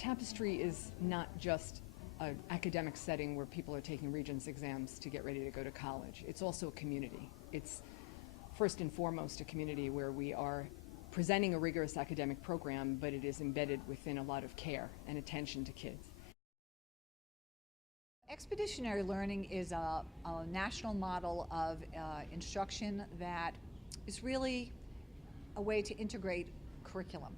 Tapestry is not just an academic setting where people are taking Regents exams to get ready to go to college. It's also a community. It's first and foremost a community where we are presenting a rigorous academic program, but it is embedded within a lot of care and attention to kids. Expeditionary learning is a national model of instruction that is really a way to integrate curriculum.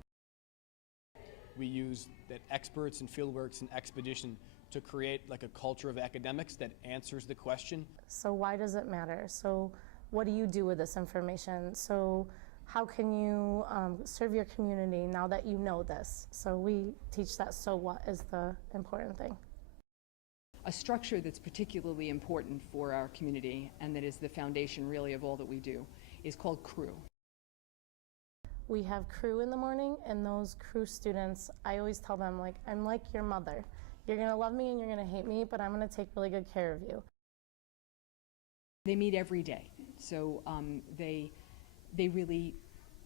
We use that experts in fieldworks and expedition to create like a culture of academics that answers the question. So why does it matter? So what do you do with this information? So how can you serve your community now that you know this? So we teach that so what is the important thing. A structure that's particularly important for our community and that is the foundation really of all that we do is called crew. We have crew in the morning, and those crew students, I always tell them, like, I'm like your mother. You're gonna love me and you're gonna hate me, but I'm gonna take really good care of you. They meet every day, so they really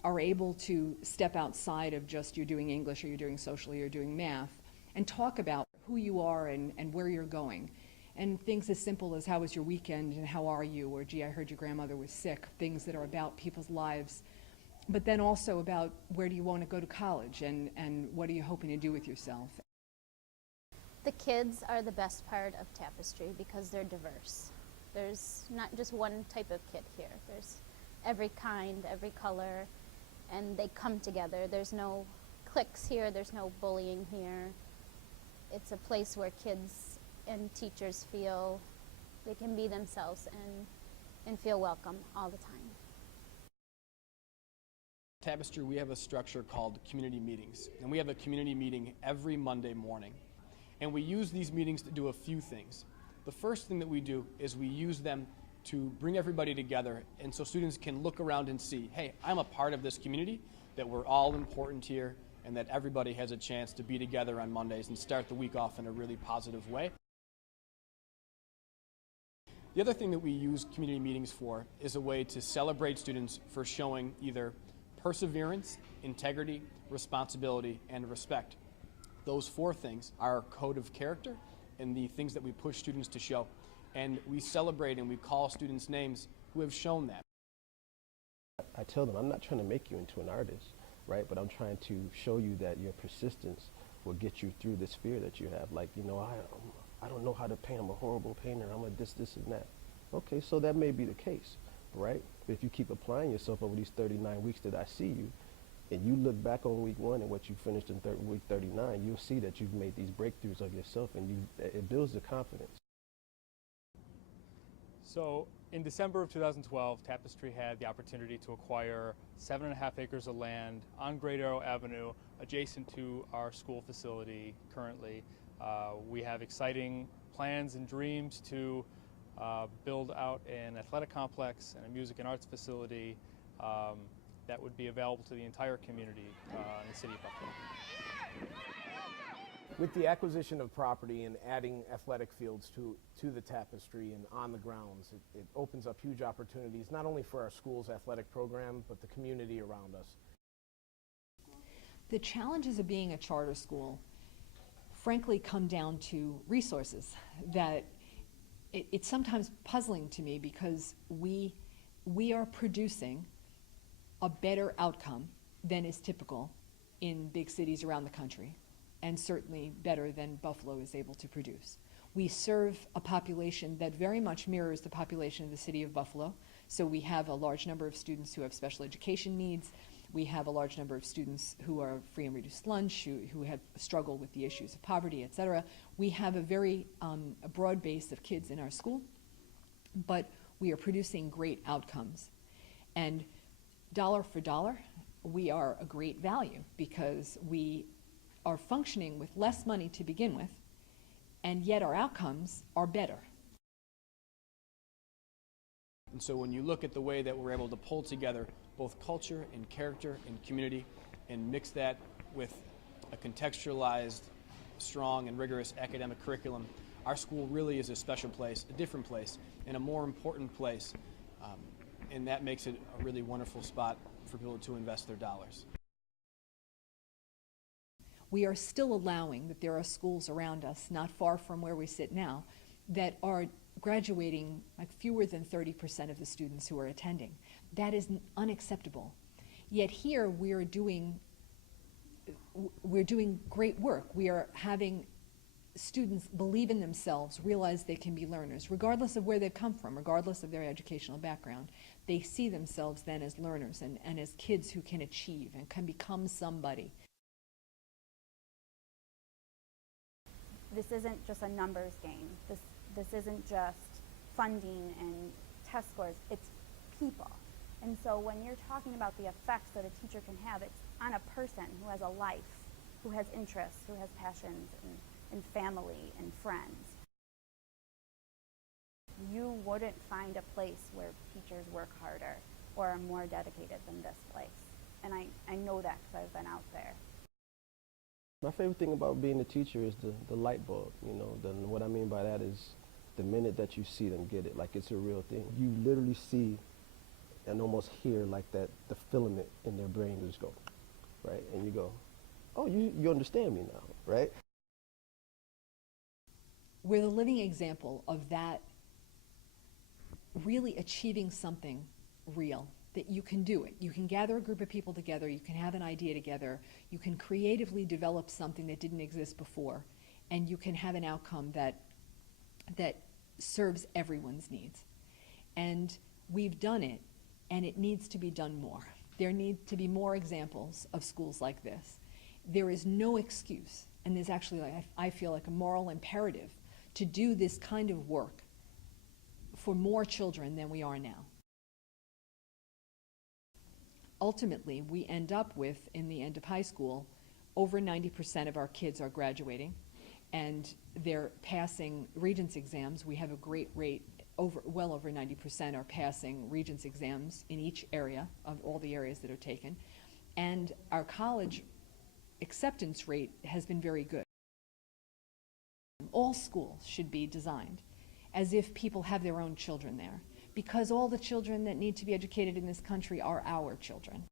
are able to step outside of just you're doing English or you're doing social or you're doing math and talk about who you are and where you're going. And things as simple as how was your weekend and how are you, or gee, I heard your grandmother was sick, things that are about people's lives. But then also about where do you want to go to college and what are you hoping to do with yourself. The kids are the best part of Tapestry because they're diverse. There's not just one type of kid here. There's every kind, every color, and they come together. There's no cliques here, there's no bullying here. It's a place where kids and teachers feel they can be themselves and feel welcome all the time. Tapestry, we have a structure called community meetings, and we have a community meeting every Monday morning. And we use these meetings to do a few things. The first thing that we do is we use them to bring everybody together, and so students can look around and see, hey, I'm a part of this community, that we're all important here, and that everybody has a chance to be together on Mondays and start the week off in a really positive way. The other thing that we use community meetings for is a way to celebrate students for showing either perseverance, integrity, responsibility, and respect. Those four things are our code of character and the things that we push students to show. And we celebrate and we call students names who have shown that. I tell them, I'm not trying to make you into an artist, right? But I'm trying to show you that your persistence will get you through this fear that you have. Like, you know, I don't know how to paint. I'm a horrible painter. I'm a this, and that. Okay, so that may be the case, right? But if you keep applying yourself over these 39 weeks that I see you, and you look back on week 1 and what you finished in week 39, you'll see that you've made these breakthroughs of yourself, and it builds the confidence. So in December of 2012, Tapestry had the opportunity to acquire 7.5 acres of land on Great Arrow Avenue, adjacent to our school facility currently. We have exciting plans and dreams to build out an athletic complex and a music and arts facility that would be available to the entire community in the city of Buffalo. With the acquisition of property and adding athletic fields to the Tapestry and on the grounds, it opens up huge opportunities, not only for our school's athletic program, but the community around us. The challenges of being a charter school, frankly, come down to resources. That it's sometimes puzzling to me because we are producing a better outcome than is typical in big cities around the country, and certainly better than Buffalo is able to produce. We serve a population that very much mirrors the population of the city of Buffalo. So we have a large number of students who have special education needs. We have a large number of students who are free and reduced lunch, who have struggled with the issues of poverty, et cetera. We have a very a broad base of kids in our school, but we are producing great outcomes. And dollar for dollar, we are a great value because we are functioning with less money to begin with, and yet our outcomes are better. And so when you look at the way that we're able to pull together both culture and character and community and mix that with a contextualized, strong and rigorous academic curriculum, our school really is a special place, a different place, and a more important place. And that makes it a really wonderful spot for people to invest their dollars. we are still allowing that there are schools around us, not far from where we sit now, that are graduating like fewer than 30% of the students who are attending. That is unacceptable. Yet here we're doing great work. We are having students believe in themselves, realize they can be learners, regardless of where they've come from, regardless of their educational background. They see themselves then as learners and as kids who can achieve and can become somebody. This isn't just a numbers game. This isn't just funding and test scores. It's people. And so when you're talking about the effects that a teacher can have, it's on a person who has a life, who has interests, who has passions, and family and friends. You wouldn't find a place where teachers work harder or are more dedicated than this place. And I know that because I've been out there. My favorite thing about being a teacher is the light bulb, you know. What I mean by that is the minute that you see them get it, like it's a real thing. You literally see and almost hear like that, the filament in their brain just go, right? And you go, oh, you understand me now, right? We're the living example of that, really achieving something real, that you can do it. You can gather a group of people together, you can have an idea together, you can creatively develop something that didn't exist before, and you can have an outcome that serves everyone's needs. And we've done it, and it needs to be done more. There need to be more examples of schools like this. There is no excuse, and there's actually, I feel like a moral imperative to do this kind of work for more children than we are now. Ultimately, we end up with, in the end of high school, over 90% of our kids are graduating, and they're passing Regents exams. We have a great rate, well over 90% are passing Regents exams in each area of all the areas that are taken. And our college acceptance rate has been very good. All schools should be designed as if people have their own children there, because all the children that need to be educated in this country are our children.